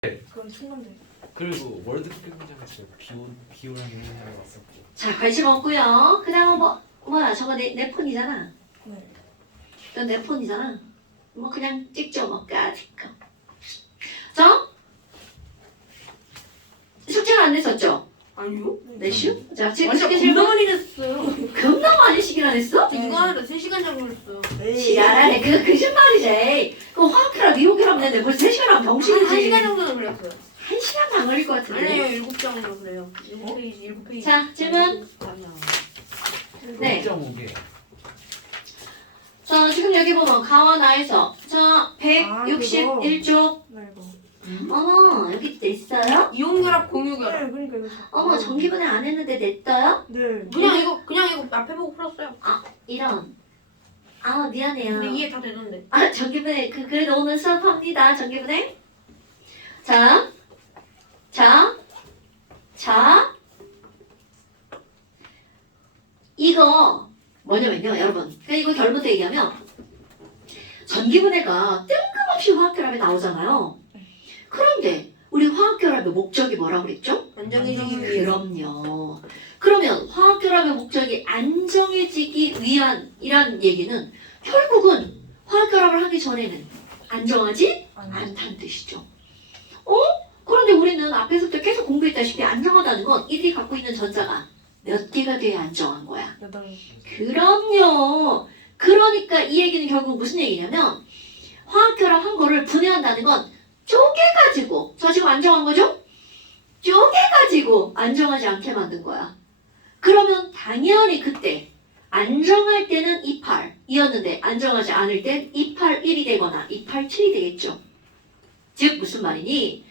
그건 충분돼. 그리고 월드컵 경기장에서 비오라는 행사가 왔었고. 자, 관심 없고요. 그 다음 뭐야 저거 내 폰이잖아. 네. 이건 내 폰이잖아. 뭐 그냥 찍죠 뭐 까짓거. 자, 숙제는 안 냈었죠? 아니요? 내슈? 자, 지금 완전 숙제 겁나 질문 많이 냈어요. 겁나 많이 시키라 했어? 저 이거 하는데 3시간 정도 했어요. 지랄하네. 그거 거짓말이지. 그 화학회라 미용회라 했는데 벌써 3시간 하면 병신이지. 1시간 정도는 걸렸어요. 1시간도 안 걸릴 것 같은데. 아니에요, 7장 정도 그래요. 7페이지, 7페이지. 자, 질문. 네. 1.5개. 자, 지금 여기 보면 가와나에서 자, 161쪽. 네, 이거. 어머, 여기 있어요? 이온결합 공유결합. 네, 그러니까 이거. 어머, 전기분해 안 했는데 냈어요? 네. 그냥 이거 앞에 보고 풀었어요. 이런. 아, 미안해요. 근데 이해 다 되는데. 아, 전기분해. 그래도 오늘 수업합니다. 전기분해. 자. 이거 뭐냐면요, 여러분. 그러니까 이거 결론부터 얘기하면 전기분해가 뜬금없이 화학결합에 나오잖아요. 그런데 우리 화학결합의 목적이 뭐라고 그랬죠? 안정해지기 위해. 그럼요. 그러면 화학결합의 목적이 안정해지기 위한이란 얘기는 결국은 화학결합을 하기 전에는 안정하지 않다는 뜻이죠. 그런데 우리는 앞에서부터 계속 공부했다시피 안정하다는 건 이들이 갖고 있는 전자가 몇 개가 돼야 안정한 거야. 8. 그럼요. 그러니까 이 얘기는 결국 무슨 얘기냐면 화학결합한 거를 분해한다는 건 쪼개가지고 저 지금 안정한 거죠? 쪼개가지고 안정하지 않게 만든 거야. 그러면 당연히 그때 안정할 때는 28이었는데 안정하지 않을 땐 281이 되거나 287이 되겠죠. 즉 무슨 말이니?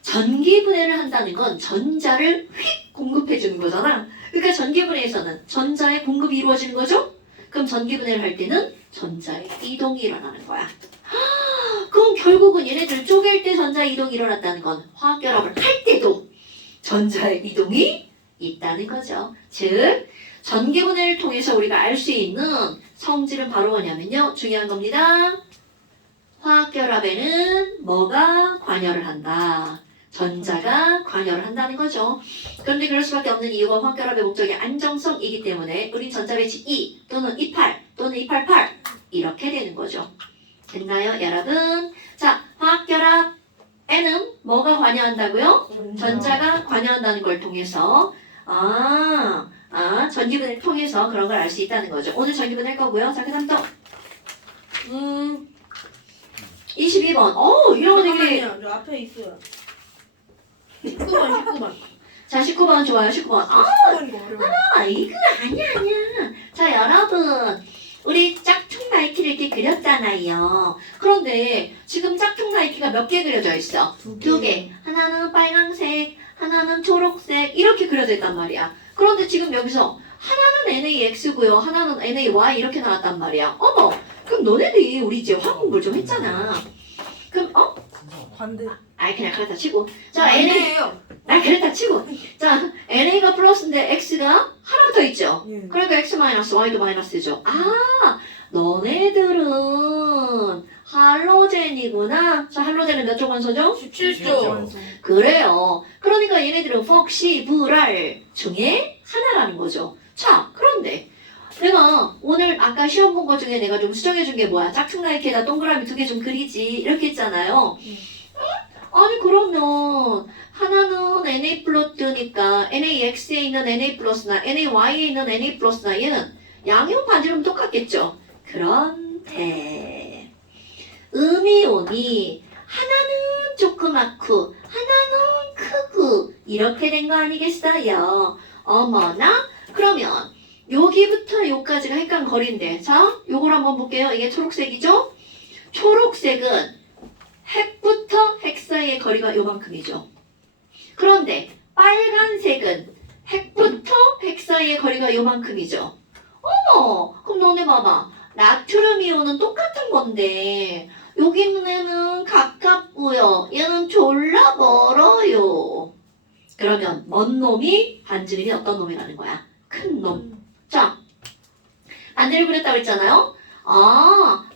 전기분해를 한다는 건 전자를 휙 공급해 주는 거잖아. 그러니까 전기분해에서는 전자의 공급이 이루어지는 거죠? 그럼 전기분해를 할 때는 전자의 이동이 일어나는 거야. 그럼 결국은 얘네들 쪼갤 때 전자 이동이 일어났다는 건 화학결합을 할 때도 전자의 이동이 있다는 거죠. 즉 전기분해를 통해서 우리가 알 수 있는 성질은 바로 뭐냐면요. 중요한 겁니다. 화학결합에는 뭐가 관여를 한다. 전자가 관여를 한다는 거죠. 그런데 그럴 수밖에 없는 이유가 화학결합의 목적이 안정성이기 때문에 우린 전자배치 2 또는 28 또는 288 이렇게 되는 거죠. 됐나요, 여러분? 자, 화학결합에는 뭐가 관여한다고요? 전자가 관여한다는 걸 통해서 전기분해를 통해서 그런 걸 알 수 있다는 거죠. 오늘 전기분해 할 거고요. 자, 그 다음 또 22번. 이런 거 되게 잠깐만요. 저 앞에 있어요. 19번. 자, 19번 좋아요. 19번. 이거 어려워. 이거 아니야. 자, 여러분. 우리 짝퉁 나이키를 이렇게 그렸잖아요. 그런데 지금 짝퉁 나이키가 몇 개 그려져 있어? 2개. 하나는 빨강색, 하나는 초록색 이렇게 그려져 있단 말이야. 그런데 지금 여기서 하나는 NaX고요. 하나는 NaY 이렇게 나왔단 말이야. 어머, 그럼 너네들이 우리 이제 화학 공부를 좀 했잖아. 그럼 반대. 그냥 그렇다 치고. 자, NA 아니에요. 그랬다 치고. 자, NA가 플러스인데 X가 하나 더 있죠? 예. 그러니까 X 마이너스 Y도 마이너스죠. 너네들은 할로젠이구나. 자, 할로젠은 몇 조 원소죠? 17조. 그래요. 그러니까 얘네들은 폭시브랄 중에 하나라는 거죠. 자, 그런데 내가 오늘 아까 시험 본 것 중에 내가 좀 수정해 준 게 뭐야? 짝퉁 나이키에다 동그라미 2개 좀 그리지. 이렇게 했잖아요. 아니 그러면 하나는 Na 플러스니까 NaX에 있는 Na 플러스나 NaY에 있는 Na 플러스나 얘는 양이온 반지름 똑같겠죠. 그런데 음이온이 하나는 조그맣고 하나는 크고 이렇게 된 거 아니겠어요? 어머나 그러면 여기부터 여기까지가 헷갈린 거리인데 자 요걸 한번 볼게요. 이게 초록색이죠? 초록색은 핵부터 핵 사이의 거리가 요만큼이죠. 그런데 빨간색은 핵부터 핵 사이의 거리가 요만큼이죠. 어머, 그럼 너네 봐봐. 나트륨 이온은 똑같은 건데 여기 있는 애는 가깝고요. 얘는 졸라 멀어요. 그러면 먼 놈이 반지름이 어떤 놈이라는 거야? 큰 놈. 자, 반대를 그렸다고 했잖아요.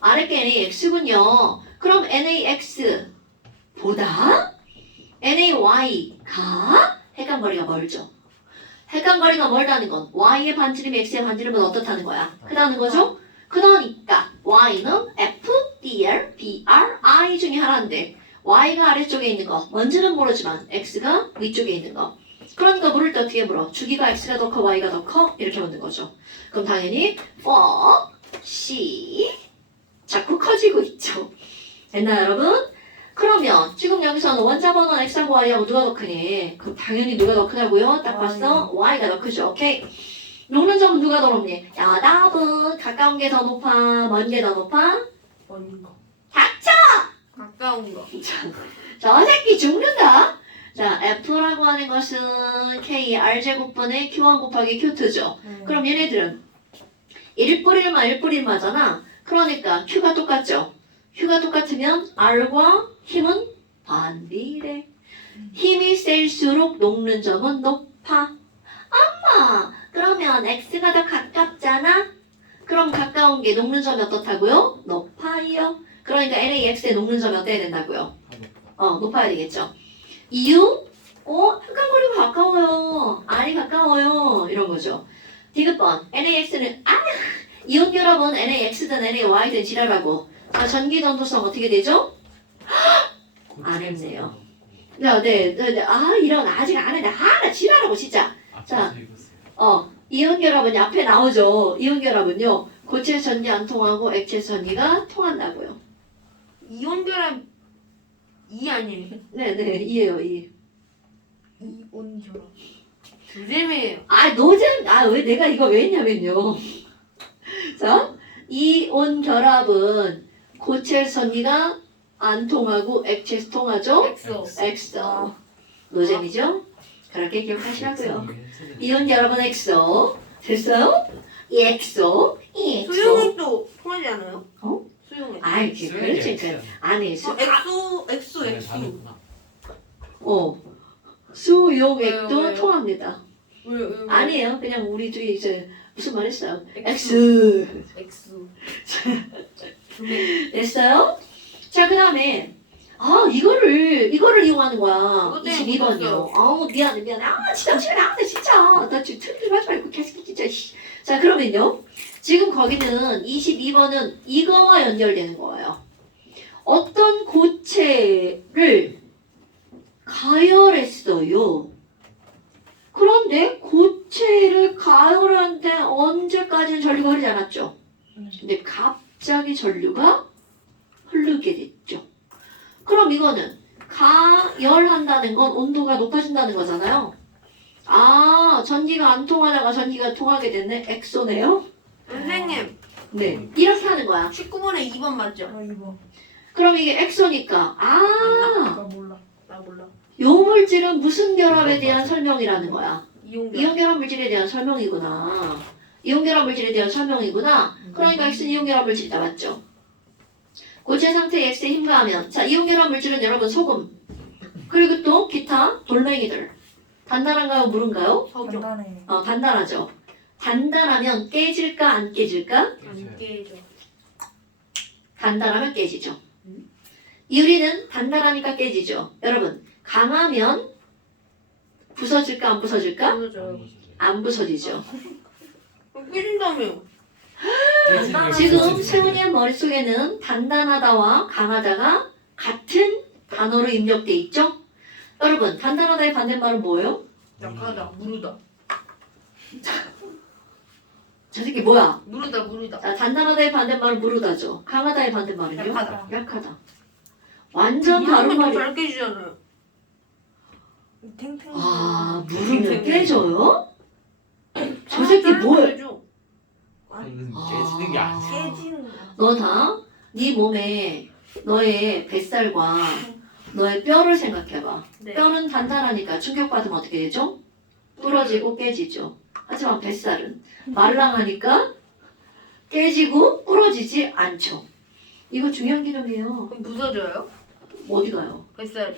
아래 게 NaX군요. 그럼 NaX보다 NAY가 핵간거리가 멀죠. 핵간거리가 멀다는 건 Y의 반지름이 X의 반지름은 어떻다는 거야? 크다는 거죠? 그러니까 Y는 F, DR, BR, I 중에 하나인데 Y가 아래쪽에 있는 거 뭔지는 모르지만 X가 위쪽에 있는 거 그러니까 물을 때 어떻게 물어? 주기가 X가 더 커, Y가 더 커? 이렇게 묻는 거죠. 그럼 당연히 for C 자꾸 커지고 있죠. 됐나요 여러분? 그러면 지금 여기서는 원자 번호 X하고 Y하고 누가 더 크니? 그럼 당연히 누가 더 크냐고요? 딱 봤어? Y가 더 크죠. 오케이? 녹는 점은 누가 더 높니? 야, 답은 가까운 게 더 높아? 먼 게 더 높아? 먼 거. 닥쳐! 가까운 거. 저 새끼 죽는다. 자, F라고 하는 것은 K R제곱분의 Q1 곱하기 Q2죠. 그럼 얘네들은 1뿌리를 1뿌리마잖아. 그러니까 Q가 똑같죠. Q가 똑같으면 R과 힘은 반비례. 힘이 셀수록 녹는 점은 높아. 엄마, 그러면 X가 더 가깝잖아? 그럼 가까운 게 녹는 점이 어떻다고요? 높아요. 그러니까 NAX의 녹는 점이 어때야 된다고요? 높아야 되겠죠. 이유? 흑강거리가 가까워요. R이 가까워요. 이런 거죠. 디귿번 NAX는 이온결합은 NAX든 NAY든 지랄하고 자, 전기 전도성 어떻게 되죠? 안 했네요. 네. 이런 아직 안 했네. 나 지랄하고 진짜. 자. 이온결합은 앞에 나오죠. 이온결합은요. 고체 전기 안 통하고 액체 전기가 통한다고요. 이온결합 이 아니에요? 네네 이에요 이. 이온결합. 노잼이에요. 노잼 왜 내가 이거 왜 했냐면요. 자 이온 결합은 고체 전기가 안 통하고 액체에서 통하죠. 엑소. 엑소 노잼이죠. 그렇게 기억하시라고요. 이온 결합은 엑소 됐어요? 이 엑소 이 엑소. 수용액도 통하지 않아요? 어? 수용액. 그렇지 안에 있어. 엑소. 수용액도 왜요? 통합니다. 왜? 아니에요. 그냥 우리 둘이 이제 무슨 말 했어요? 엑스. X. 됐어요? 자, 그 다음에, 이거를 이용하는 거야. 그것 때문에 22번이요. 미안해. 진짜 시간이 안 돼, 진짜. 나 지금 틀리지 하지 말고 계속 진짜. 자, 그러면요. 지금 거기는 22번은 이거와 연결되는 거예요. 어떤 고체를 가열했어요. 그런데 고체를 가열하는데 언제까지는 전류가 흐르지 않았죠. 근데 갑자기 전류가 흐르게 됐죠. 그럼 이거는 가열한다는 건 온도가 높아진다는 거잖아요. 전기가 안 통하다가 전기가 통하게 됐네. 엑소네요. 선생님, 네. 이렇게 하는 거야. 19번에 2번 맞죠? 이거. 그럼 이게 엑소니까 나 몰라. 나 몰라. 요 물질은 무슨 결합에 대한 설명이라는 거야. 이온결합. 이온결합 물질에 대한 설명이구나. 이온결합 물질에 대한 설명이구나. 그러니까 X는 이온결합 물질이다. 맞죠? 고체 상태의 X에 힘가하면 자 이온결합 물질은 여러분 소금 그리고 또 기타 돌멩이들 단단한가요? 무른가요? 석영. 간단해. 단단하죠. 단단하면 깨질까 안 깨질까? 안 깨져. 단단하면 깨지죠. 유리는 단단하니까 깨지죠. 여러분 강하면 부서질까 안 부서질까? 그러죠. 안 부서지죠. 깨진다며. 지금 세훈이의 머릿속에는 단단하다와 강하다가 같은 단어로 입력돼 있죠? 여러분 단단하다의 반대말은 뭐예요? 약하다. 무르다. 저 새끼 뭐야? 무르다. 자, 단단하다의 반대말은 무르다죠. 강하다의 반대말은요? 약하다. 약하다. 완전 다른 말이. 잘 깨지잖아요. 탱탱. 무르면 깨져요? 저 새끼 뭐야? 깨져. 깨지는 게 아니야. 깨지는 거. 너 다 네 몸에 너의 뱃살과 너의 뼈를 생각해봐. 네. 뼈는 단단하니까 충격받으면 어떻게 되죠? 부러지고 깨지죠. 하지만 뱃살은 말랑하니까 깨지고 부러지지 않죠. 이거 중요한 개념이에요. 그럼 부서져요? 어디 가요? 뱃살이.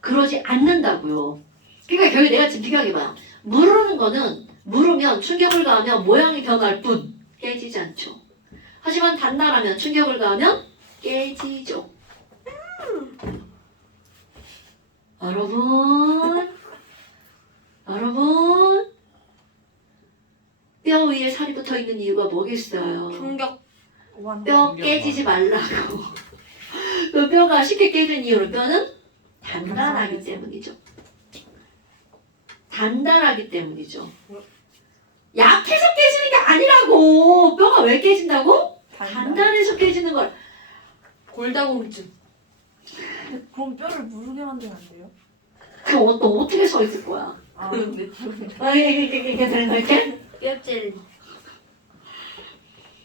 그러지 않는다고요. 그러니까 결국 내가 지금 비교하게봐. 무르는 거는 무르면 충격을 가하면 모양이 변할 뿐 깨지지 않죠. 하지만 단단하면 충격을 가하면 깨지죠. 여러분 뼈 위에 살이 붙어 있는 이유가 뭐겠어요? 충격. 뼈 깨지지 말라고. 그 뼈가 쉽게 깨지는 이유는 뼈는 단단하기 때문이죠. 단단하기 때문이죠. 약해서 깨지는 게 아니라고. 뼈가 왜 깨진다고? 단단해서 깨지는 걸. 골다공증. 그럼 뼈를 무르게 만들면 안 돼요? 그럼 또 어떻게 서 있을 거야? 아, 그런데 이렇게 되는 거 이렇게? 뼈젤.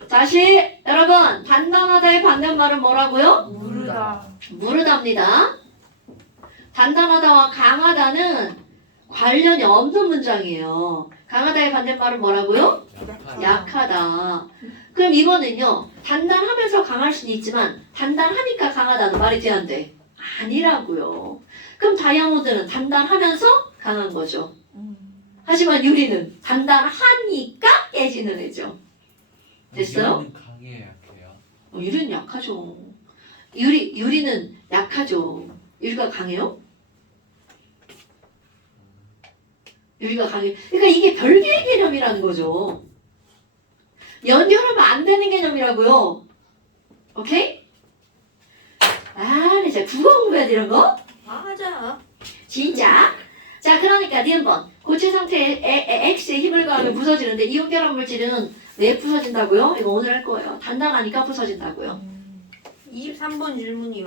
다시 여러분 단단하다의 반대말은 뭐라고요? 무르다. 무르답니다. 단단하다와 강하다는 관련이 없는 문장이에요. 강하다의 반대말은 뭐라고요? 약하다. 그럼 이거는요. 단단하면서 강할 수는 있지만 단단하니까 강하다는 말이 돼야 안 돼? 아니라고요. 그럼 다이아몬드는 단단하면서 강한 거죠. 하지만 유리는 단단하니까 깨지는 애죠. 됐어요? 유리는 강해야 약해요. 유리는 약하죠. 유리는 약하죠. 유리가 강해요? 유리가 강해. 그러니까 이게 별개의 개념이라는 거죠. 연결하면 안 되는 개념이라고요. 오케이? 아, 진짜 국어 공부해야 돼, 이런 거? 맞아. 진짜? 자, 그러니까 니은번 고체 상태에 X에 힘을 가하면 부서지는데 이온결합 물질은 왜 부서진다고요? 이거 오늘 할 거예요. 단단하니까 부서진다고요. 23번 질문이요.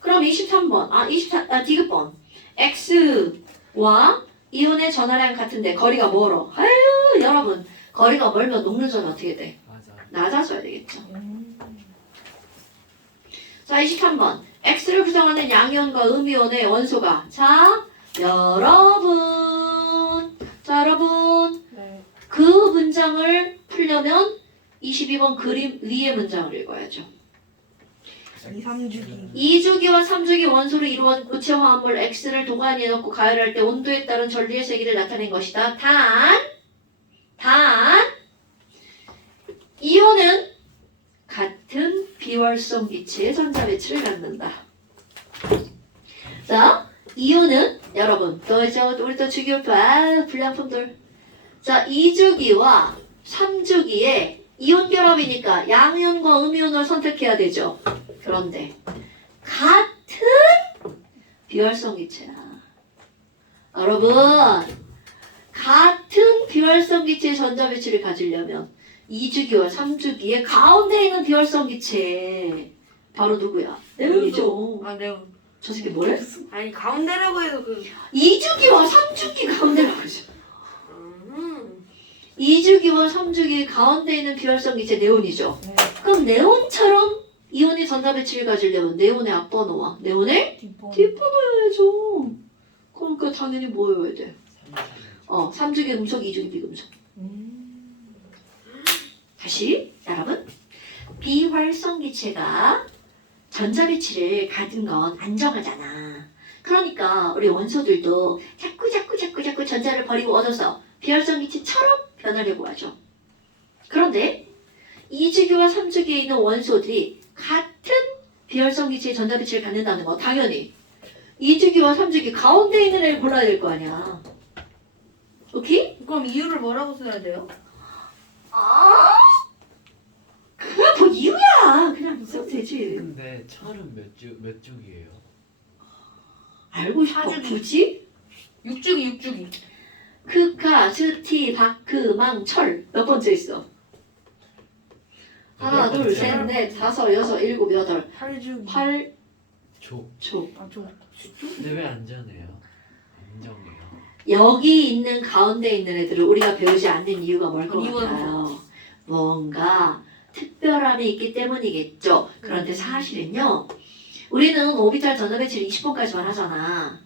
그럼 23번, 디귿번. X와 이온의 전하량 같은데 거리가 멀어. 아유, 여러분. 거리가 멀면 녹는 전은 어떻게 돼? 맞아. 낮아져야 되겠죠. 자, 23번. X를 구성하는 양이온과 음이온의 원소가. 자, 여러분. 네. 그 문장을 풀려면 22번 그림 위의 문장을 읽어야죠. 2, 3주기. 2주기와 3주기 원소로 이루어진 고체 화합물 X를 도가니에 넣고 가열할 때 온도에 따른 전류의 세기를 나타낸 것이다. 단, 이온은 같은 비활성 기체의 전자배치를 갖는다. 자, 이온은 여러분, 우리 또 주기율 불량품들. 자, 2주기와 3주기에 이온 결합이니까 양이온과 음이온을 선택해야 되죠. 그런데 같은 비활성 기체야. 여러분, 같은 비활성 기체의 전자배치를 가지려면 2주기와 3주기의 가운데 있는 비활성 기체 바로 누구야? 네온이죠. 아, 네. 저 새끼 뭐래? 아니 가운데라고 해서 그. 2주기와 3주기 가운데라고 하죠. 음. 2주기와 3주기 가운데 있는 비활성 기체 네온이죠. 네. 그럼 네온처럼 이온이 전자배치를 가지려면 네온의 앞번호와 네온의 뒷번. 뒷번호여야죠. 그러니까 당연히 뭐여야 돼? 3주기 음속, 2주기 비금속. 다시 여러분, 비활성 기체가 전자배치를 가진 건 안정하잖아. 그러니까 우리 원소들도 자꾸 전자를 버리고 얻어서 비활성 기체처럼 변하려고 하죠. 그런데 2주기와 3주기에 있는 원소들이 같은 비활성 기체의 전자배치를 갖는다는 건 당연히 2주기와 3주기 가운데 있는 애를 골라야 될 거 아니야. 오케이? 그럼 이유를 뭐라고 써야 돼요? 그게 뭐 이유야. 그냥 써도 되지. 근데 철은 몇 쪽이에요? 알고 싶어. 4주기. 굳이? 6주기. 크카, 스티, 바크, 망, 철. 몇 번째 있어? 하나, 둘, 셋, 넷, 다섯, 여섯, 일곱, 여덟, 8주기. 8초. 조. 아, 저. 근데 왜 안전해요? 안정해요. 여기 있는 가운데 있는 애들을 우리가 배우지 않는 이유가 뭘 것 이유는 같아요? 뭔가 특별함이 있기 때문이겠죠. 그런데 사실은요. 우리는 오비탈 전자배치를 20번까지만 하잖아.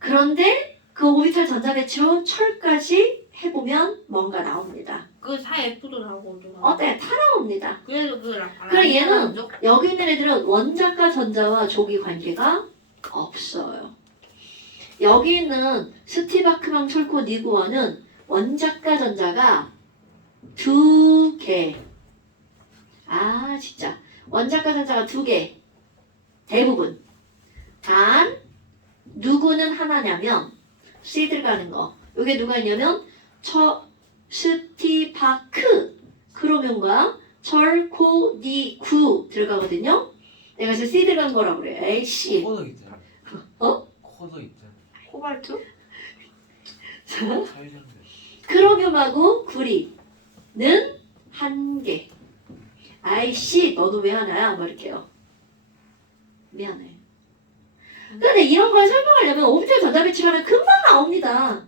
그런데 그 오비탈 전자배치로 철까지 해보면 뭔가 나옵니다. 그 4F도 나오고. 어때? 다 나옵니다. 그래서 그럼 얘는 여기 있는 애들은 원자과 전자와 조기 관계가 없어요. 여기 있는 스티바크망 철코 니구어는 원자과 전자가 2개. 아 진짜 원자과 전자가 2개. 대부분. 단 누구는 하나냐면 C 들어가는 거. 이게 누가 있냐면 스티파크 크로뮴과 철코니구 들어가거든요. 내가 지금 C 들어간 거라고 그래. 에이씨. 코더 있잖아. 어? 코더 있잖아. 코발트? 사회자인데. 크로뮴하고 구리는 한 개. 아이씨, 너도 왜 하나야? 뭐 이렇게요. 미안해. 근데 이런 걸 설명하려면 오비탈 전자배치하면 금방 나옵니다.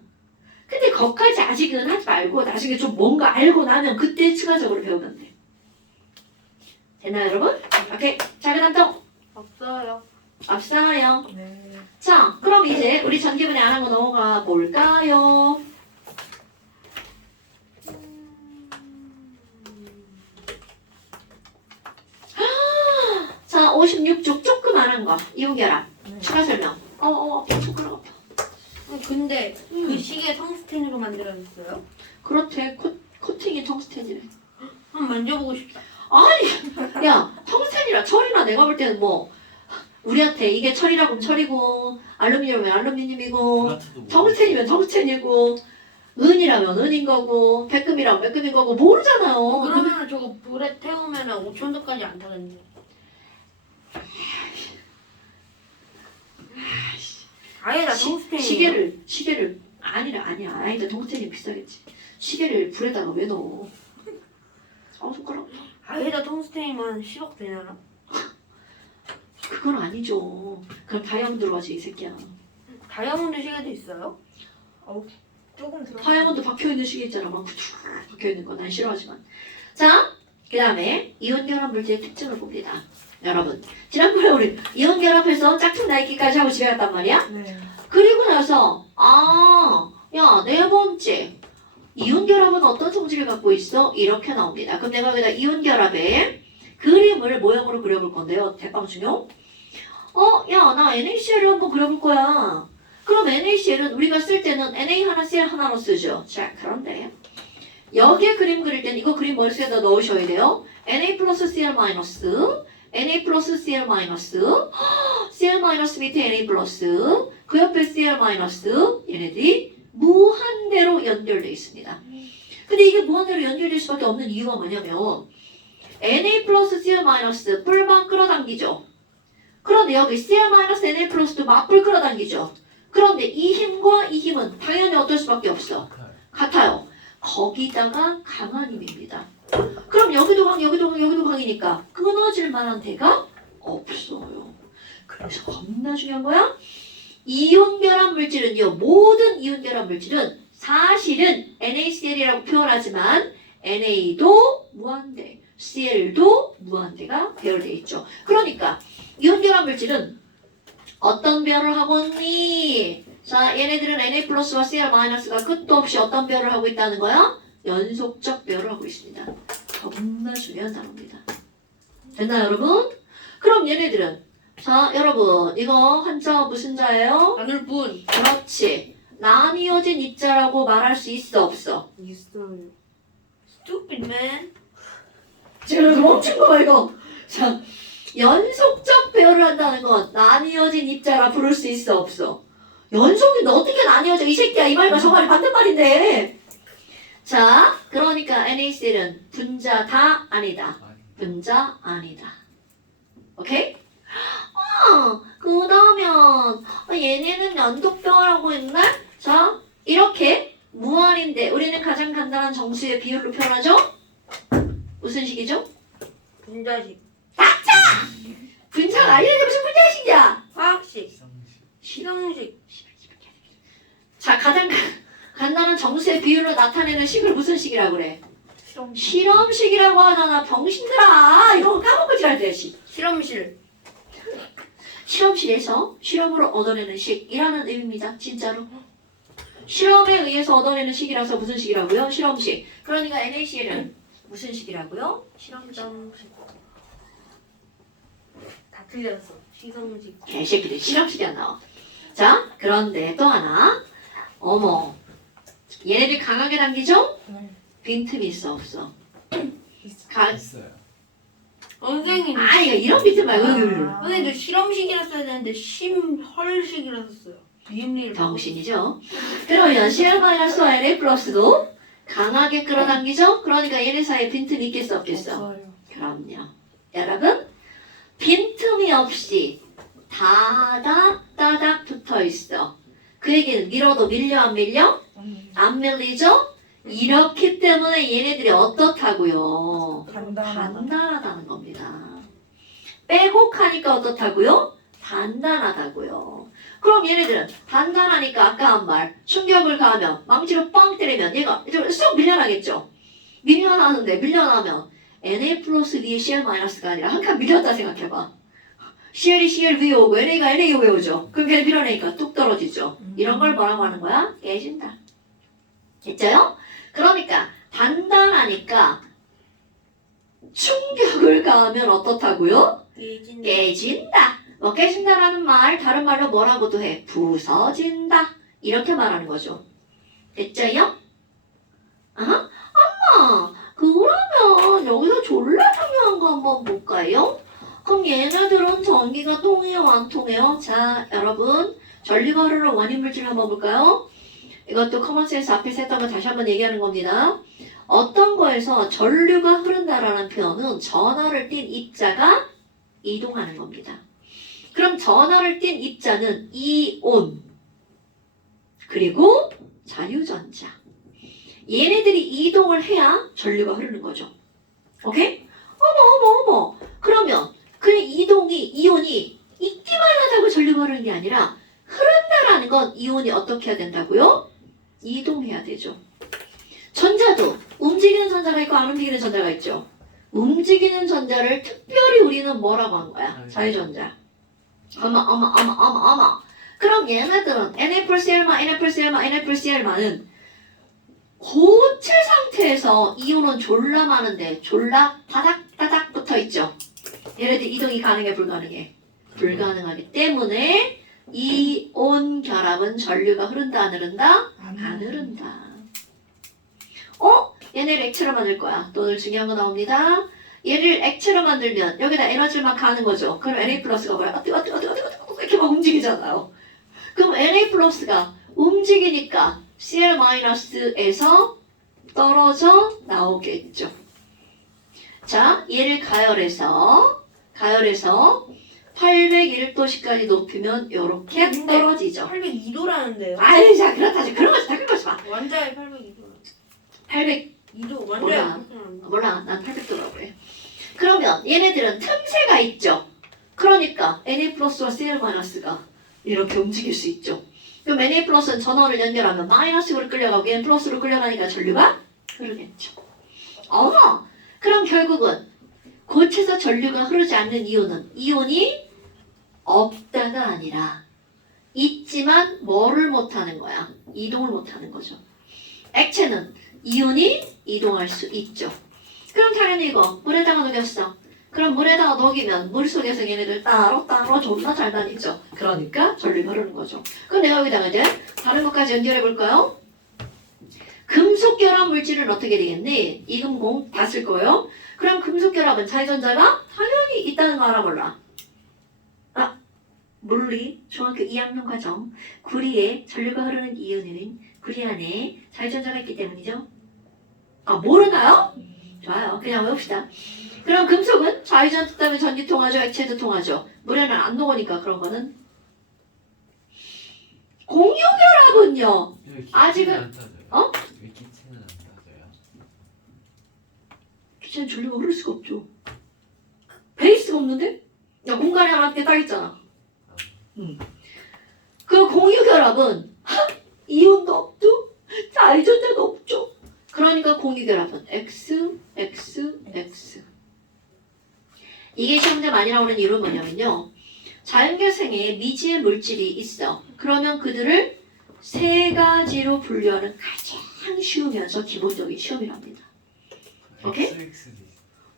근데 거기까지 아직은 하지 말고 나중에 좀 뭔가 알고 나면 그때 추가적으로 배우면 돼. 됐나요, 여러분? 오케이. 자, 그 다음 또 없어요. 없어요. 네. 자, 그럼 이제 우리 전기분해 안 하고 넘어가 볼까요? 자, 56쪽 조금 안 한 거. 이온결합. 네. 추가 설명. 손가락 아파. 근데 그 시계 텅스텐으로 만들어졌어요? 그렇대. 코팅이 텅스텐이래. 한번 만져보고 싶다. 아니, 야, 텅스텐이라 철이나 내가 볼 때는 뭐 우리한테 이게 철이라고 하면 철이고 알루미늄이면 알루미늄이고 플라트도 뭐. 텅스텐이면 텅스텐이고 은이라면 은인 거고 백금이라면 백금인 거고 모르잖아요. 그러면 저거 불에 태우면 5,000도까지 안 타는데. 아예 다 텅스텐이에요. 시계를 아니야. 텅스텐이 비싸겠지. 시계를 불에다가 왜 넣어? 손가락. 아예 다 텅스텐이면 10억 되려나? 그건 아니죠. 그럼 다이아몬드로 하지 이 새끼야. 다이아몬드 시계도 있어요? 조금 들어. 다이아몬드 박혀있는 시계 있잖아. 막 박혀있는 거 난 싫어하지만. 자, 그 다음에 이온결합 물질의 특징을 봅니다. 여러분, 지난번에 우리 이온결합해서 짝퉁 나이키까지 하고 집에 갔단 말이야? 네. 그리고 나서 야, 네 번째 이온결합은 어떤 성질을 갖고 있어? 이렇게 나옵니다. 그럼 내가 여기다 이온결합의 그림을 모양으로 그려볼 건데요. 대빵 중요. 야, 나 NaCl을 한번 그려볼 거야. 그럼 NaCl은 우리가 쓸 때는 Na 하나, Cl 하나로 쓰죠. 자, 그런데 여기에 그림 그릴 때는 이거 그림 머릿속에다 넣으셔야 돼요. Na 플러스 Cl 마이너스, Na 플러스 Cl 마이너스, Cl 마이너스 밑에 Na 플러스, 그 옆에 Cl 마이너스, 얘네들이 무한대로 연결되어 있습니다. 근데 이게 무한대로 연결될 수밖에 없는 이유가 뭐냐면 Na 플러스 Cl 마이너스 뿔만 끌어당기죠. 그런데 여기 Cl 마이너스 Na 플러스도 맞불 끌어당기죠. 그런데 이 힘과 이 힘은 당연히 어떨 수밖에 없어. 같아요. 거기다가 강한 힘입니다. 그럼 여기도 강, 여기도 강, 여기도 강이니까 끊어질 만한 데가 없어요. 그래서 겁나 중요한 거야. 이온결합 물질은요. 모든 이온결합 물질은 사실은 NaCl이라고 표현하지만 NA도 무한대, Cl도 무한대가 배열되어 있죠. 그러니까 이온결합 물질은 어떤 배열을 하고 있니? 자, 얘네들은 Na 플러스와 Cl 마이너스가 끝도 없이 어떤 배열을 하고 있다는 거야? 연속적 배열을 하고 있습니다. 겁나 중요한 단어입니다. 됐나요, 여러분? 그럼 얘네들은 자, 여러분 이거 한자 무슨 자예요? 나눌분. 그렇지. 나뉘어진 입자라고 말할 수 있어, 없어? 있어요. Stupid man. 지금 멈춘 거 봐, 이거. 자, 연속적 배열을 한다는 건 나뉘어진 입자라 부를 수 있어, 없어? 연속인데 어떻게 나뉘어져? 이 새끼야, 이 말과 저 말이 반대말인데. 자, 그러니까 NaCl은 분자다, 아니다. 분자 아니다. 오케이? 그러면 얘네는 연속배열하고 있네? 자, 이렇게 무한인데 우리는 가장 간단한 정수의 비율로 표현하죠? 무슨 식이죠? 분자식. 분자가 아니는데 무슨 분자식이야? 화학식. 시상식. 실험식. 자, 가장 간단한 정수의 비율로 나타내는 식을 무슨 식이라고 그래? 실험. 실험식이라고 하잖아, 병신들아. 이거 까먹고 지랄 때 식. 실험실. 실험실에서 실험으로 얻어내는 식이라는 의미입니다. 진짜로. 실험에 의해서 얻어내는 식이라서 무슨 식이라고요? 실험식. 그러니까 NaCl은 무슨 식이라고요? 실험식. 다 틀렸어. 시성식. 개새끼들 실험식이 안 나와. 자, 그런데 또 하나. 어머. 얘네들 강하게 당기죠? 네. 빈틈이 있어, 없어? 있어요. 선생님. 아니, 이런 빈틈 말고. 아. 선생님 저 실험식이라 써야 되는데 심헐식이라 썼어요. 리음리을 병신이죠. 그러면 CL-와 NA 플러스도 강하게 끌어당기죠. 그러니까 얘네 사이에 빈틈이 있겠어 없겠어? 없어요. 그럼요. 여러분 빈틈이 없이 다닥다닥 붙어있어. 그 얘기는 밀어도 밀려 안 밀려? 안 밀리죠? 이렇기 때문에 얘네들이 어떻다고요? 단단하다는 겁니다. 빼곡하니까 어떻다고요? 단단하다고요. 그럼 얘네들은 단단하니까 아까 한 말 충격을 가하면 망치로 빵 때리면 얘가 이제 쏙 밀려나겠죠? 밀려나는데 밀려나면 NA 플러스 위에 CL 마이너스가 아니라 한 칸 밀렸다 생각해봐. CL이 CL 위에 오고 NA가 NA 위에 오죠. 그럼 걔를 밀어내니까 뚝 떨어지죠. 이런 걸 뭐라고 하는 거야? 깨진다. 됐죠요? 그러니까 단단하니까 충격을 가하면 어떻다고요? 깨진다. 뭐 깨진다라는 말 다른 말로 뭐라고도 해? 부서진다. 이렇게 말하는 거죠. 됐죠요? 아하. 엄마 그러면 여기서 졸라 중요한 거 한번 볼까요? 그럼 얘네들은 전기가 통해요 안 통해요? 자 여러분 전류가 흐르는 원인 물질 한번 볼까요? 이것도 커먼센스 앞에서 했던 거 다시 한번 얘기하는 겁니다. 어떤 거에서 전류가 흐른다라는 표현은 전하를 띤 입자가 이동하는 겁니다. 그럼 전하를 띤 입자는 이온 그리고 자유전자 얘네들이 이동을 해야 전류가 흐르는 거죠. 오케이? 어머 그러면 그 이온이 있기만 하다고 전류가 흐르는 게 아니라 흐른다라는 건 이온이 어떻게 해야 된다고요? 이동해야 되죠. 전자도 움직이는 전자가 있고 안 움직이는 전자가 있죠. 움직이는 전자를 특별히 우리는 뭐라고 한 거야? 자유전자. 어머. 그럼 얘네들은 NA+CL만은 고체 상태에서 이온은 졸라 많은데 졸라 다닥다닥 붙어있죠. 얘네들 이동이 가능해 불가능해? 불가능하기 때문에 이온 결합은 전류가 흐른다 안 흐른다? 안 흐른다. 얘네를 액체로 만들 거야. 또 오늘 중요한 거 나옵니다. 얘를 액체로 만들면 여기다 에너지를 막 가는 거죠. 그럼 Na 플러스가 뭐야? 어떻게 이렇게 막 움직이잖아요. 그럼 Na 플러스가 움직이니까 Cl 마이너스에서 떨어져 나오겠죠. 자, 얘를 가열해서 801도씨까지 높이면 이렇게 떨어지죠. 802도라는데요. 아이, 자, 그렇다. 그런 거지 다 그런 거지 마. 완자에 802도. 802도 완자에 몰라. 난 800도라고 해. 그러면 얘네들은 틈새가 있죠. 그러니까 Na 플러스와 Cl 마이너스가 이렇게 움직일 수 있죠. 그럼 Na 플러스는 전원을 연결하면 마이너스로 끌려가고 얘는 플러스로 끌려가니까 전류가 흐르겠죠. 그럼 결국은 고체에서 전류가 흐르지 않는 이온이 없다가 아니라 있지만 뭐를 못하는 거야? 이동을 못하는 거죠. 액체는 이온이 이동할 수 있죠. 그럼 당연히 이거 물에다가 녹였어. 그럼 물에다가 녹이면 물 속에서 얘네들 따로 존나 잘 다니죠. 그러니까 전류가 흐르는 거죠. 그럼 내가 여기다가 이제 다른 것까지 연결해 볼까요? 금속 결합 물질은 어떻게 되겠니? 이금공 다 쓸 거예요. 그럼 금속 결합은 자유전자가 당연히 있다는 거 알아볼라. 물리 중학교 2학년 과정 구리에 전류가 흐르는 이유는 구리 안에 자유전자가 있기 때문이죠. 모르나요? 좋아요. 그냥 외웁시다. 그럼 금속은 자유전자 때문에 전기 통하죠. 액체도 통하죠. 물에는 안 녹으니까 그런 거는 공유결합은요. 아직은- 안 타져요? 왜 기체는 안 타져요? 기체는 전류가 흐를 수가 없죠. 베이스가 없는데? 야, 공간에 하나 이렇게 딱 있잖아. 그 공유결합은 이온도 없죠. 자유전자도 없죠. 그러니까 공유결합은 X. 이게 시험제 많이 나오는 이유는 뭐냐면요. 자연계생에 미지의 물질이 있어. 그러면 그들을 세 가지로 분류하는 가장 쉬우면서 기본적인 시험이랍니다. 오케이?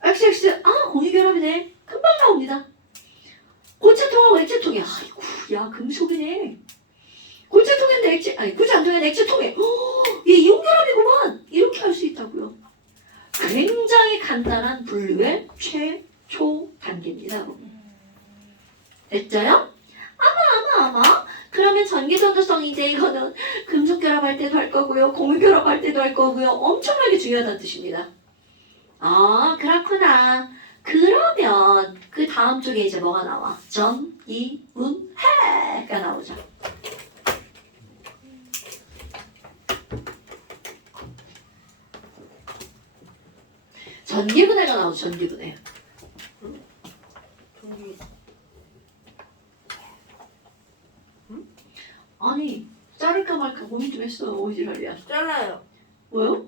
XX, 공유결합이네. 금방 나옵니다. 고체통하고 액체통이야. 아이고, 야, 금속이네. 고체통인데 고체 안 통인데 액체통에. 얘 이온결합이구만. 이렇게 할 수 있다고요. 굉장히 간단한 분류의 최초 단계입니다. 됐죠요? 아마. 그러면 전기 전도성인데 이거는 금속 결합할 때도 할 거고요. 공유 결합할 때도 할 거고요. 엄청나게 중요하다는 뜻입니다. 아, 그렇구나. 그러면 그 다음 쪽에 이제 뭐가 나와? 전기분해가 나오죠. 전기분해가 나오죠. 전기분해. 전기. 아니, 자를까 말까 고민 좀 했어요. 오지랄이야. 잘라요. 뭐요?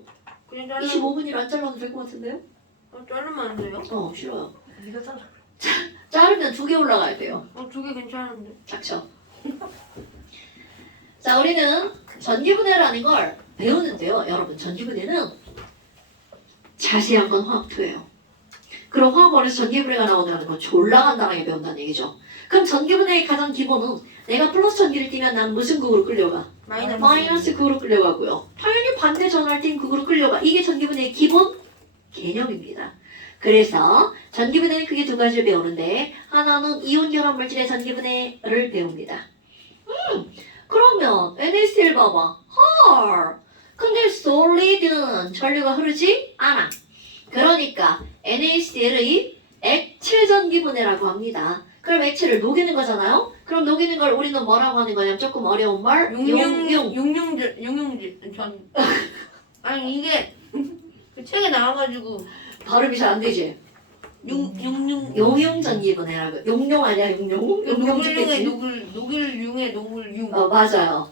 그냥 잘라. 25분이라 안 잘라도 될 것 같은데요? 자르면 안 돼요? 싫어요. 네가 잘라. 자르면 2개 올라가야 돼요. 2개 괜찮은데. 닥쳐. 자, 우리는 전기분해라는 걸 배우는데요. 여러분, 전기분해는 자세한 건 화학2예요. 그럼 화학원에서 전기분해가 나오는 건 졸라 간단하게 배운다는 얘기죠. 그럼 전기분해의 가장 기본은 내가 플러스 전기를 띠면 난 무슨 극으로 끌려가? 마이너스 극으로 끌려가고요. 당연히 반대 전화를 띠면 극으로 끌려가. 이게 전기분해의 기본 개념입니다. 그래서 전기분해는 크게 두 가지를 배우는데 하나는 이온 결합 물질의 전기분해를 배웁니다. 그러면 NaCl 봐봐. 헐. 근데 solid는 전류가 흐르지 않아. 그러니까 NaCl의 액체 전기분해라고 합니다. 그럼 액체를 녹이는 거잖아요. 그럼 녹이는 걸 우리는 뭐라고 하는 거냐면 조금 어려운 말. 용융질 전. 아니 이게 그 책에 나와가지고 발음이 잘 안 되지. 용융 전기분해라고. 용용 아니야 용용? 용용 죽겠지. 녹일융에 녹을융. 맞아요.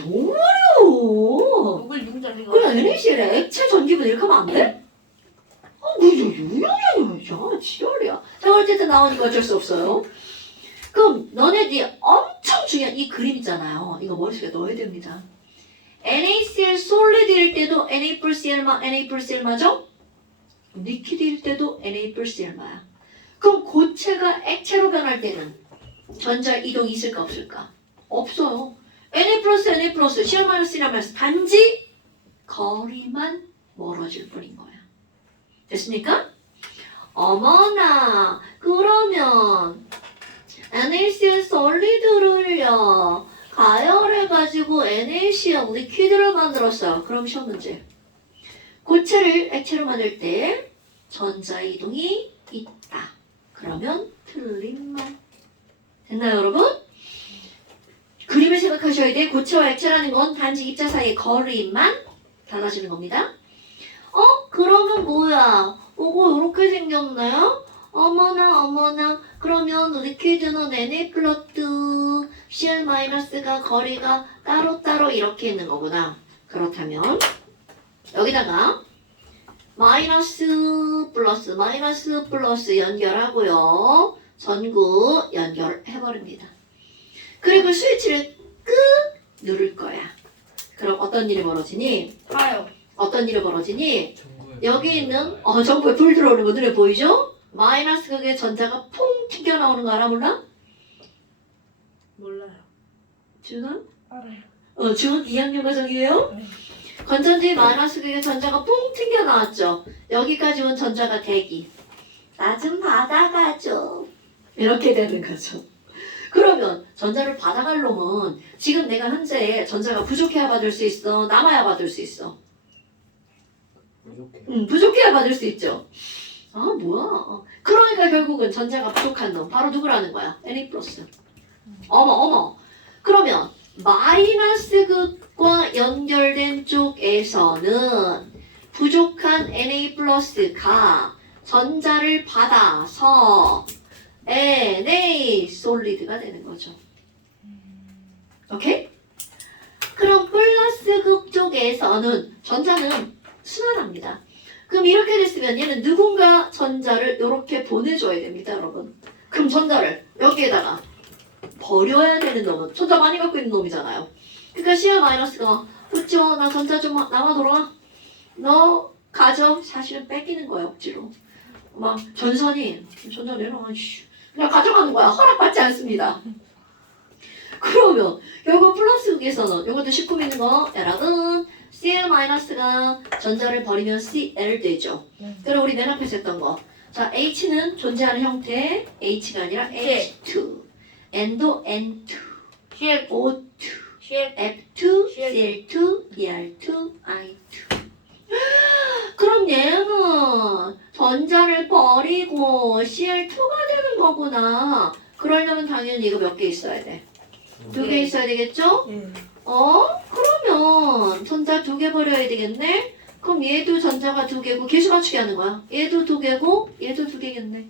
너무 어려워. 녹을융 잘리가. 그래 NaCl의 액체 전기분해 이렇게 하면 안 돼? 그죠 용용이야. 지열이야. 자 어쨌든 나오니까 어쩔 수 없어요. 그럼 너네들이 엄청 중요한 이 그림 있잖아요. 이거 머릿속에 넣어야 됩니다. NaCl 솔리드일 때도 Na+Cl 맞아? 리퀴드일 때도 Na+Cl야. 그럼 고체가 액체로 변할 때는 전자 이동이 있을까 없을까? 없어요. Na+, Cl-Cl 단지 거리만 멀어질 뿐인 거야. 됐습니까? 어머나 그러면 NaCl 솔리드를요 가열해가지고 NaCl 리퀴드를 만들었어요. 그럼 시험 문제. 고체를 액체로 만들 때 전자이동이 있다. 그러면 틀린 말. 됐나요 여러분? 그림을 생각하셔야 돼. 고체와 액체라는 건 단지 입자 사이의 거리만 달라지는 겁니다. 그러면 뭐야? 이거 이렇게 생겼나요? 어머나 그러면 리퀴드는 Na+, Cl-가 거리가 따로따로 이렇게 있는 거구나. 그렇다면 여기다가 마이너스 플러스 연결하고요. 전구 연결해버립니다. 그리고 스위치를 끄 누를 거야. 그럼 어떤 일이 벌어지니? 타요. 어떤 일이 벌어지니? 전구에 여기 있는 전구에 불 들어오는 거 눈에 보이죠? 마이너스 극의 전자가 퐁 튀겨나오는 거 알아 몰라? 몰라요. 준아? 알아요. 중학교 2학년 과정이에요? 네. 건전지 마이너스 극의 전자가 퐁 튀겨나왔죠? 여기까지 온 전자가 대기. 나 좀 받아가죠. 이렇게 되는 거죠. 그러면 전자를 받아갈 놈은 지금 내가 현재 전자가 부족해야 받을 수 있어? 남아야 받을 수 있어? 부족해. 부족해야 받을 수 있죠. 뭐야. 그러니까 결국은 전자가 부족한 놈 바로 누구라는 거야? Na+. 어머. 그러면 마이너스 극과 연결된 쪽에서는 부족한 Na+가 전자를 받아서 Na 솔리드가 되는 거죠. 오케이? 그럼 플러스 극 쪽에서는 전자는 순환합니다. 그럼 이렇게 됐으면 얘는 누군가 전자를 이렇게 보내줘야 됩니다, 여러분. 그럼 전자를 여기에다가 버려야 되는 놈은 전자 많이 갖고 있는 놈이잖아요. 그러니까 Cl-가 그쵸? 나 전자 좀 남아돌아. 너 가져. 사실은 뺏기는 거야, 억지로. 막 전선이 전자 내놔. 그냥 가져가는 거야. 허락받지 않습니다. 그러면 결국 플러스 극에서는 이것도 식품 있는 거 여러분 Cl-가 전자를 버리면 Cl 되죠. 네. 그럼 우리 맨 앞에서 했던 거. 자, H는 존재하는 형태 H가 아니라 H2. N도 N2. CL O2, CL F2, Cl2, Br2, I2. 그럼 얘는 전자를 버리고 Cl2가 되는 거구나. 그러려면 당연히 이거 몇 개 있어야 돼? 2개 있어야 되겠죠? 예. 그러면 전자 2개 버려야 되겠네? 그럼 얘도 전자가 2개고 개수 맞추기 하는 거야. 얘도 2개고 얘도 2개겠네.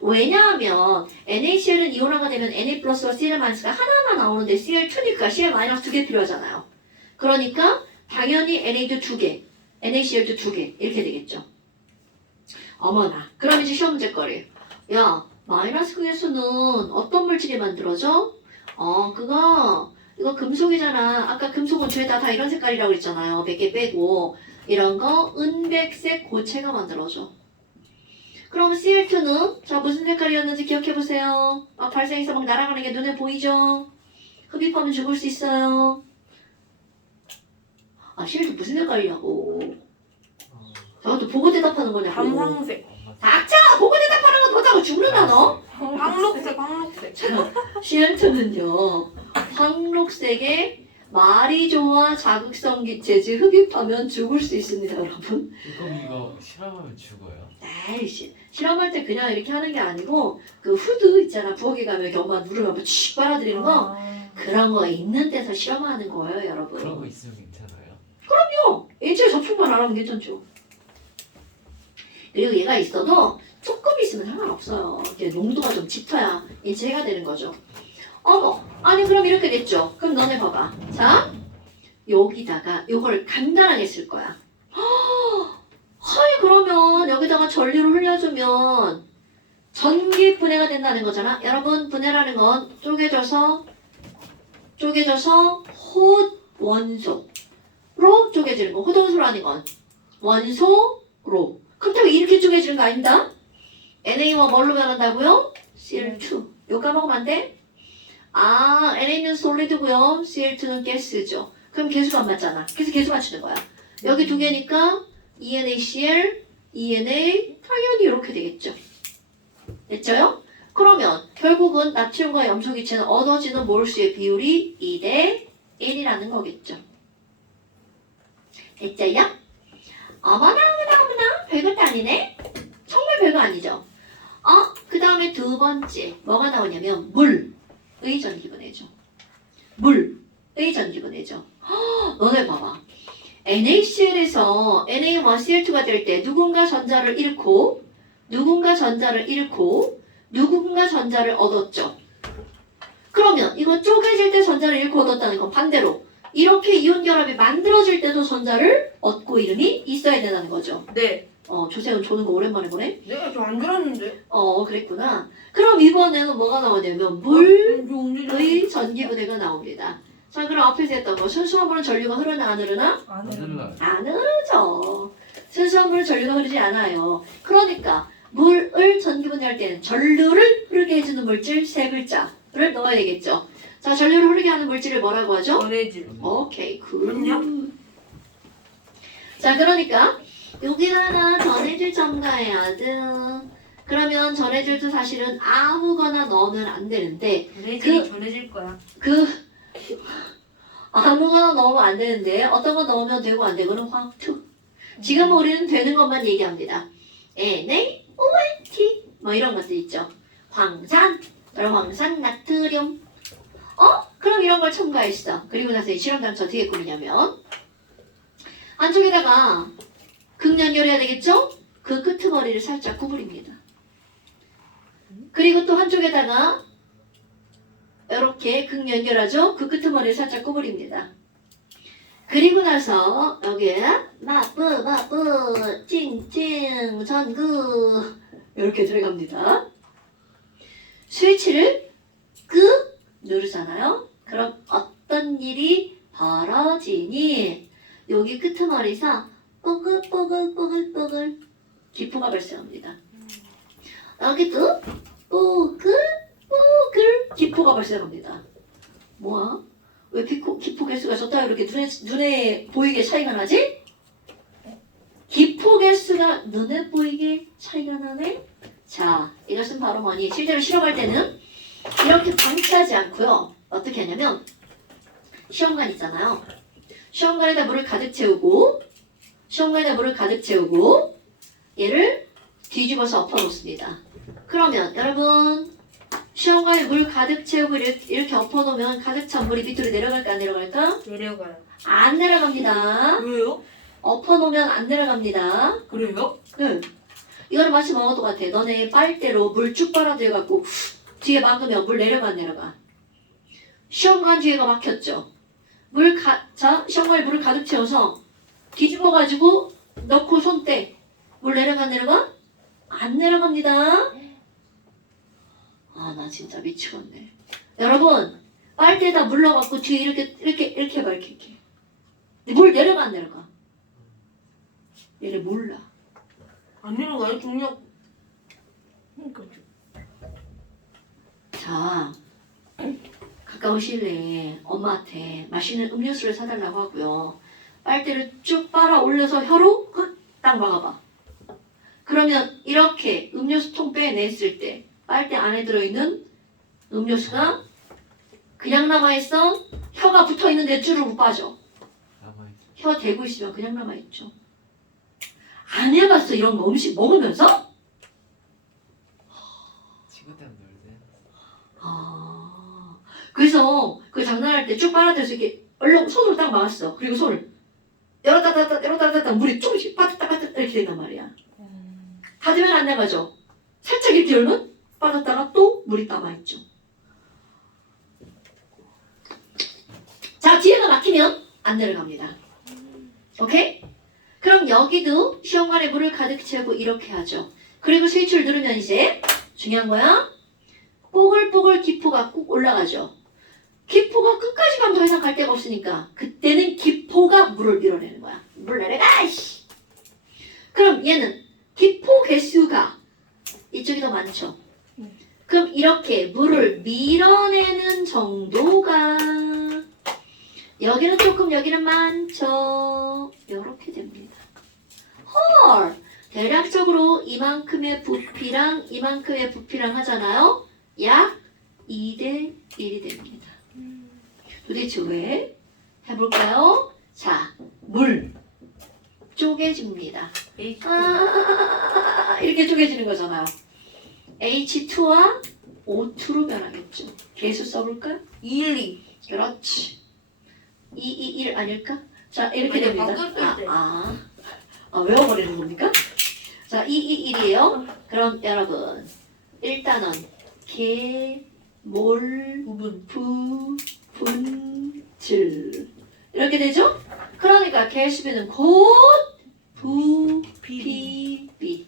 왜냐하면 NaCl은 이온화가 되면 Na 플러스와 Cl 마이너스가 하나하나 나오는데 Cl2니까 Cl 마이너스 2개 필요하잖아요. 그러니까 당연히 NA도 2개, NaCl도 2개 이렇게 되겠죠. 어머나. 그럼 이제 시험 문제 거리. 야, 마이너스 극의 수는 어떤 물질이 만들어져? 이거 금속이잖아. 아까 금속은 죄다 다 이런 색깔이라고 그랬잖아요. 100개 빼고. 이런 거 은백색 고체가 만들어져. 그럼 Cl2는 자 무슨 색깔이었는지 기억해보세요. 막 발생해서 막 날아가는 게 눈에 보이죠? 흡입하면 죽을 수 있어요. Cl2 무슨 색깔이냐고. 저것도 보고 대답하는 거냐고. 밤황색. 닥쳐! 보고 대답하는 거 보자고 죽는다 너? 황록색, 황록색. Cl2는요 황록색의 말이 좋아 자극성 기체지 흡입하면 죽을 수 있습니다 여러분. 그럼 이거 실험하면 죽어요? 에이씨 실험할 때 그냥 이렇게 하는 게 아니고 그 후드 있잖아 부엌에 가면 이렇게 엄마 누르면 칙 빨아들이는 거 그런 거 있는 데서 실험하는 거예요 여러분. 그런 거 있으면 괜찮아요? 일주일 접촉만 안 하면 괜찮죠. 그리고 얘가 있어도 조금 있으면 상관없어요. 이게 농도가 좀 짙어야 인체해가 되는 거죠. 어머, 아니 그럼 이렇게 됐죠. 그럼 너네 봐봐. 자, 여기다가 요걸 간단하게 쓸 거야. 아니 그러면 여기다가 전류를 흘려주면 전기 분해가 된다는 거잖아. 여러분 분해라는 건 쪼개져서 헛원소로 쪼개지는 거. 헛원소라는 건 원소로. 그렇다고 이렇게 쪼개지는 거 아닙니다. NA와 뭘로 변한다고요? Cl2. 이거 까먹으면 안 돼? NA는 솔리드고요. Cl2는 가스죠. 그럼 개수가 안 맞잖아. 그래서 개수 맞추는 거야. 여기 2개니까 ENaCl, ENA 당연히 이렇게 되겠죠. 됐죠요? 그러면 결국은 나트륨과 염소기체는 얻어지는 몰수의 비율이 2대 1이라는 거겠죠. 됐죠요? 어머나 별것도 아니네? 정말 별거 아니죠? 그 다음에 두 번째 뭐가 나오냐면 물의 전기분해죠. 물의 전기분해죠. 너네 봐봐. NaCl에서 Na와 Cl2가 될 때 누군가 전자를 잃고 누군가 전자를 얻었죠. 그러면 이거 쪼개질 때 전자를 잃고 얻었다는 건 반대로 이렇게 이온 결합이 만들어질 때도 전자를 얻고 이름이 있어야 된다는 거죠. 네. 조세훈 조는 거 오랜만에 보네? 내가 저 안 들었는데. 그랬구나. 그럼 이번에는 뭐가 나오냐면 물의 언제 전기분해가 나옵니다. 자, 그럼 앞에서 했던 거 순수화물은 전류가 흐르나 안 흐르나? 안 안 들었는데. 흘러요. 안 흐르죠. 순수화물은 전류가 흐르지 않아요. 그러니까 물을 전기분해할 때는 전류를 흐르게 해주는 물질 세 글자를 넣어야 되겠죠. 자, 전류를 흐르게 하는 물질을 뭐라고 하죠? 전해질. 오케이, 굿. 안녕? 자, 그러니까 여기다가 전해질 첨가해야 돼. 그러면 전해질도 사실은 아무거나 넣으면 안 되는데 전해질이 전해질 거야. 아무거나 넣으면 안 되는데 어떤 거 넣으면 되고 안 되고는 황투. 지금 우리는 되는 것만 얘기합니다. NaONT 뭐 이런 것들 있죠. 황산, 황산 나트륨. 그럼 이런 걸 첨가했어. 그리고 나서 이 실험 단체 어떻게 꾸미냐면 안쪽에다가 극연결해야 되겠죠? 그 끄트머리를 살짝 구부립니다. 그리고 또 한쪽에다가 이렇게 극연결하죠? 그 끄트머리를 살짝 구부립니다. 그리고 나서 여기에 마뿌 찡찡 전구 이렇게 들어갑니다. 스위치를 누르잖아요. 그럼 어떤 일이 벌어지니 여기 끄트머리에서 뽀글뽀글 기포가 발생합니다. 여기도 뽀글 기포가 발생합니다. 뭐야? 왜 기포 개수가 적다 이렇게 눈에 보이게 차이가 나지? 기포 개수가 눈에 보이게 차이가 나네? 자, 이것은 바로 뭐니? 실제로 실험할 때는 이렇게 방치하지 않고요. 어떻게 하냐면 시험관 있잖아요. 시험관에다 물을 가득 채우고 얘를 뒤집어서 엎어 놓습니다. 그러면 여러분 시험관에 물 가득 채우고 이렇게 엎어 놓으면 가득 찬 물이 밑으로 내려갈까 안 내려갈까? 내려가요. 안 내려갑니다. 왜요? 엎어 놓으면 안 내려갑니다. 그래요? 응. 이거는 마치 뭐가 똑같아. 너네 빨대로 물 쭉 빨아들여갖고 뒤에 막으면 물 내려가 안 내려가? 시험관 뒤에가 막혔죠. 자, 시험관에 물을 가득 채워서 뒤집어가지고 넣고 손 떼. 물 내려가 안 내려가? 안 내려갑니다. 아, 나 진짜 미치겠네. 여러분, 빨대에다 물 넣어갖고 뒤에 이렇게 해봐, 이렇게. 근데 물 내려가 안 내려가? 얘를 몰라. 안 내려가요? 중력. 그렇죠. 자, 가까운 시일 내에 엄마한테 맛있는 음료수를 사달라고 하고요. 빨대를 쭉 빨아 올려서 혀로 딱 막아봐. 그러면 이렇게 음료수 통 빼냈을 때 빨대 안에 들어있는 음료수가 그냥 남아있어? 혀가 붙어있는데 쭈루루 빠져. 남아있어. 혀 대고 있으면 그냥 남아있죠. 안 해봤어 이런 거 음식 먹으면서? 친구 때문에 놀 때. 아, 그래서 그 장난할 때 쭉 빨아들여서 이렇게 얼른 손으로 딱 막았어. 그리고 손을 열었다 닫았다 물이 조금씩 빠뜨딱 이렇게 된단 말이야. 닫으면 안 나가죠. 살짝 이렇게 열면 빠졌다가 또 물이 남아있죠. 자, 뒤에가 막히면 안 내려갑니다. 오케이? 그럼 여기도 시험관에 물을 가득 채우고 이렇게 하죠. 그리고 스위치를 누르면 이제 중요한 거야. 뽀글뽀글 기포가 꾹 올라가죠. 기포가 끝까지 가면 더 이상 갈 데가 없으니까 그때는 기포가 물을 밀어내는 거야. 물 내려가! 이씨. 그럼 얘는 기포 개수가 이쪽이 더 많죠. 그럼 이렇게 물을 밀어내는 정도가 여기는 조금 여기는 많죠. 이렇게 됩니다. 헐! 대략적으로 이만큼의 부피랑 이만큼의 부피랑 하잖아요. 약 2대 1이 됩니다. 도대체 왜? 해볼까요? 자, 물 쪼개집니다. 이렇게 쪼개지는 거잖아요. H2와 O2로 변하겠죠. 개수 써볼까? 212. 그렇지. 221 아닐까? 자, 이렇게 아니요, 됩니다. 바꿨을 때. 외워버리는 겁니까? 자, 221이에요. 그럼 여러분, 일단은 개, 몰, 부분. 부, 분, 질 이렇게 되죠? 그러니까 개수비는 곧 부, 피, 비.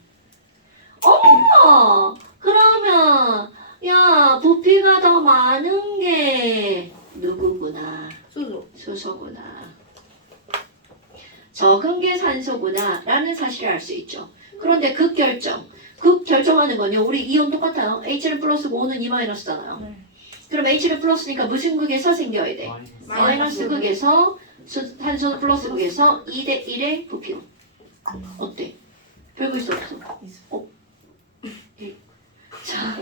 어머! 그러면 야, 부피가 더 많은 게 누구구나? 수소. 수소구나. 적은 게 산소구나 라는 사실을 알 수 있죠. 그런데 극결정하는 건요. 우리 이온 똑같아요. H는 플러스고 O는 E 마이너스잖아요. 네. 그럼 H는 플러스니까 무슨 극에서 생겨야 돼? 마이너스. 마이너스 극에서 산소는 플러스 극에서 2대 1의 부피로. 어때? 별거 있어 없어? 있어. 자,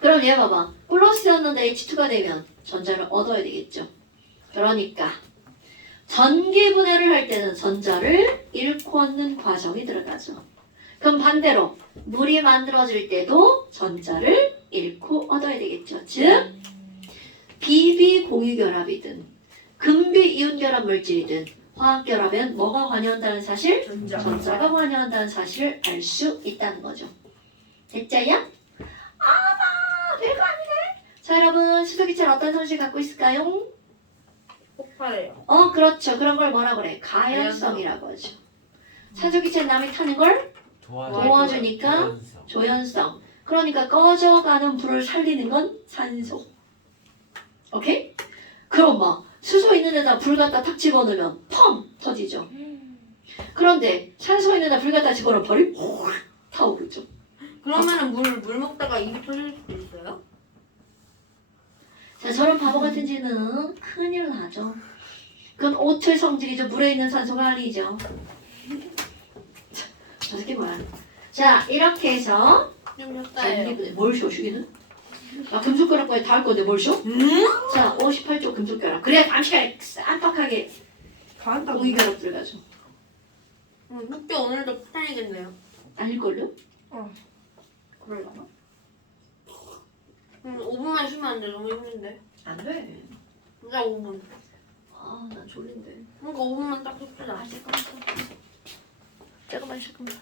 그럼 얘 봐봐. 플러스였는데 H2가 되면 전자를 얻어야 되겠죠. 그러니까 전기분해를 할 때는 전자를 잃고 얻는 과정이 들어가죠. 그럼 반대로 물이 만들어질 때도 전자를 잃고 얻어야 되겠죠. 즉 비비공유결합이든 금비이온결합 물질이든 화학결합엔 뭐가 관여한다는 사실? 전자가 관여한다는 사실을 알 수 있다는 거죠. 됐자야? 별거 아니네. 자, 여러분 수소기체는 어떤 성질 갖고 있을까요? 폭발해요. 그렇죠. 그런 걸 뭐라 그래? 가연성이라고 하죠. 산소기체는 남이 타는 걸 도와주니까 조연성. 조연성. 그러니까 꺼져가는 불을 살리는 건 산소. 오케이? 그럼 막 수소 있는 데다 불 갖다 탁 집어넣으면 펑 터지죠. 그런데 산소 있는 데다 불 갖다 집어넣으면 벌이 확 타오르죠. 그러면은 물 먹다가 입이 터질 수도 있어요? 자, 저런 바보 같은 짓은 큰일 나죠. 그건 O2의 성질이죠. 물에 있는 산소가 아니죠. 저 새끼 뭐야. 자, 이렇게 해서 좀 뭘 쇼슈기는? 나 금속결합까지 다 할 건데 뭘 쉬어? 자, 58쪽 금속결합. 그래야 다음 시간에 쌈박하게 다 한다고. 공유결합 들어가죠. 숙제 오늘도 풀어야겠네요. 아닐걸요? 그러려나? 5분만 쉬면 안 돼. 너무 힘든데. 안 돼. 진짜 5분. 아, 나 졸린데. 그러니까 5분만 딱 숙제나. 잠깐만. 잠깐만.